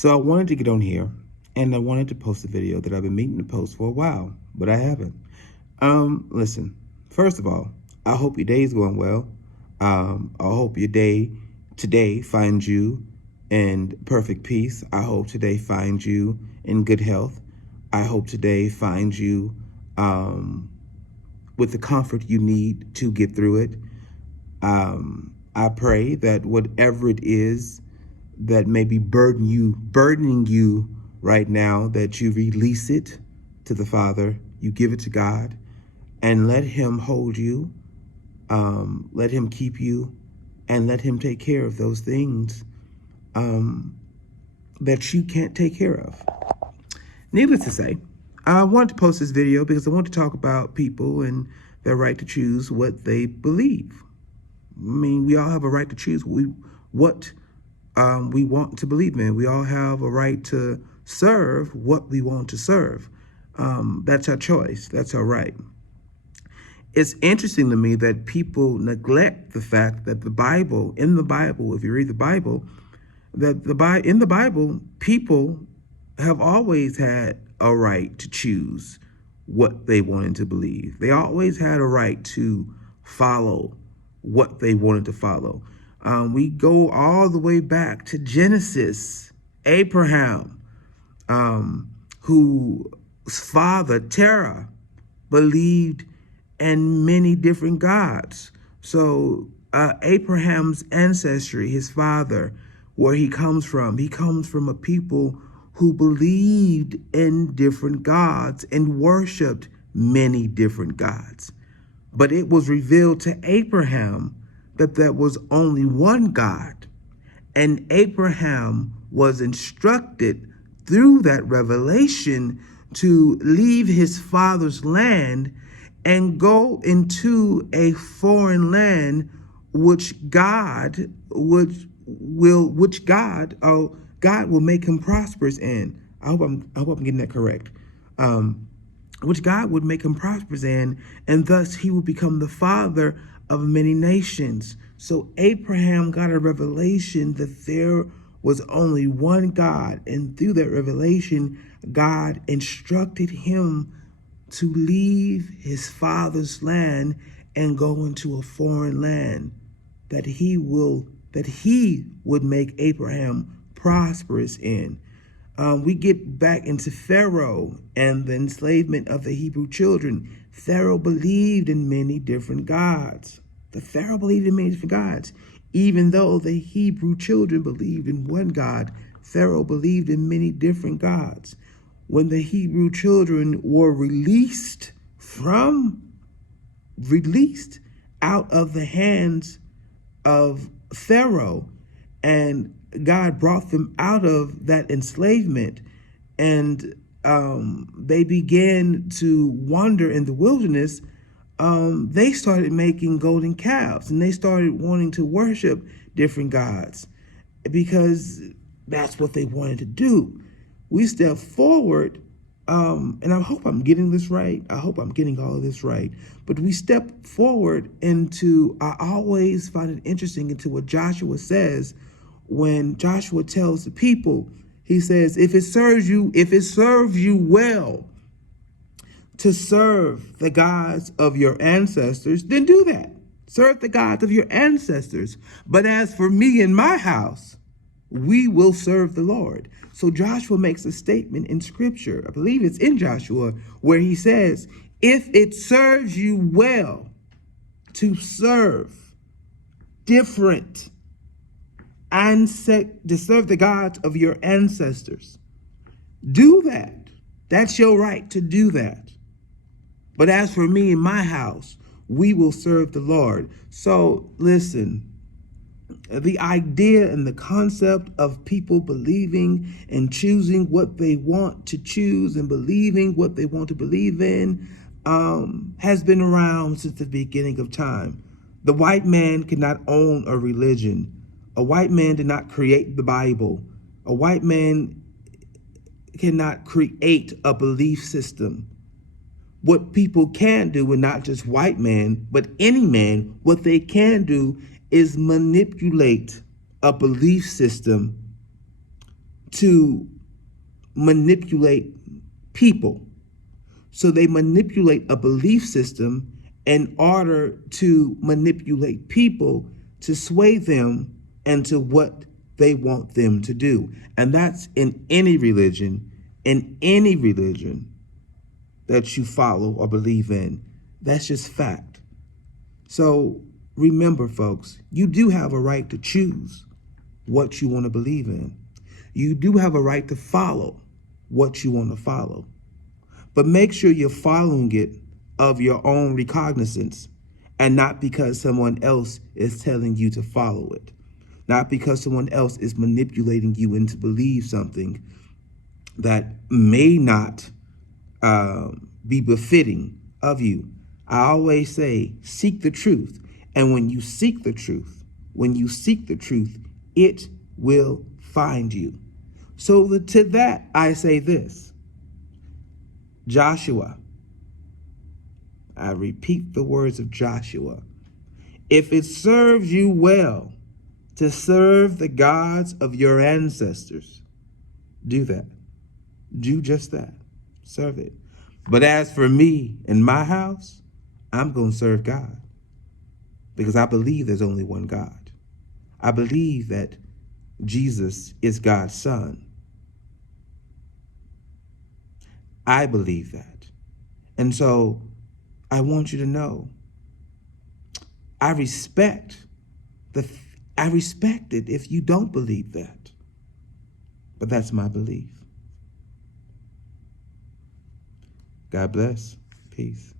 So I wanted to get on here and I wanted to post a video that I've been meaning to post for a while, but I haven't. Listen, first of all, I hope your day is going well. I hope your day today finds you in perfect peace. I hope today finds you in good health. I hope today finds you with the comfort you need to get through it. I pray that whatever it is that may be burdening you right now, that you release it to the Father, you give it to God, and let Him hold you, let Him keep you, and let Him take care of those things that you can't take care of. Needless to say, I wanted to post this video because I want to talk about people and their right to choose what they believe. I mean, we all have a right to choose what we want to believe in. We all have a right to serve what we want to serve. That's our choice. That's our right. It's interesting to me that people neglect the fact that in the Bible, if you read the Bible, in the Bible, people have always had a right to choose what they wanted to believe. They always had a right to follow what they wanted to follow. We go all the way back to Genesis. Abraham, whose father, Terah, believed in many different gods. So Abraham's ancestry, his father, where he comes from a people who believed in different gods and worshiped many different gods. But it was revealed to Abraham that there was only one God. And Abraham was instructed through that revelation to leave his father's land and go into a foreign land which God will make him prosperous in. I hope I'm getting that correct. Which God would make him prosperous in, and thus he would become the father of many nations. So Abraham got a revelation that there was only one God, and through that revelation, God instructed him to leave his father's land and go into a foreign land that he would make Abraham prosperous in. We get back into Pharaoh and the enslavement of the Hebrew children. Pharaoh believed in many different gods. Pharaoh believed in many different gods. Even though the Hebrew children believed in one God, Pharaoh believed in many different gods. When the Hebrew children were released out of the hands of Pharaoh, and God brought them out of that enslavement, and they began to wander in the wilderness. They started making golden calves, and they started wanting to worship different gods because that's what they wanted to do. We step forward, and I hope I'm getting this right. I hope I'm getting all of this right. But we step forward I always find it interesting into what Joshua says when Joshua tells the people. He says, if it serves you well to serve the gods of your ancestors, then do that. Serve the gods of your ancestors. But as for me and my house, we will serve the Lord. So Joshua makes a statement in scripture, I believe it's in Joshua, where he says, if it serves you well to serve different to serve the gods of your ancestors, do that. That's your right to do that. But as for me and my house, we will serve the Lord. So listen, the idea and the concept of people believing and choosing what they want to choose and believing what they want to believe in has been around since the beginning of time. The white man cannot own a religion. A white man did not create the Bible. A white man cannot create a belief system. What people can do, and not just white man, but any man, what they can do is manipulate a belief system to manipulate people. So they manipulate a belief system in order to manipulate people to sway them into what they want them to do. And that's in any religion that you follow or believe in. That's just fact. So remember, folks, you do have a right to choose what you want to believe in. You do have a right to follow what you want to follow. But make sure you're following it of your own recognizance and not because someone else is telling you to follow it. Not because someone else is manipulating you into believe something that may not be befitting of you. I always say, seek the truth. And when you seek the truth, it will find you. So to that, I say this. Joshua, I repeat the words of Joshua. If it serves you well to serve the gods of your ancestors, do that. Do just that. Serve it. But as for me and my house, I'm going to serve God because I believe there's only one God. I believe that Jesus is God's son. I believe that. And so I want you to know, I respect it if you don't believe that. But that's my belief. God bless. Peace.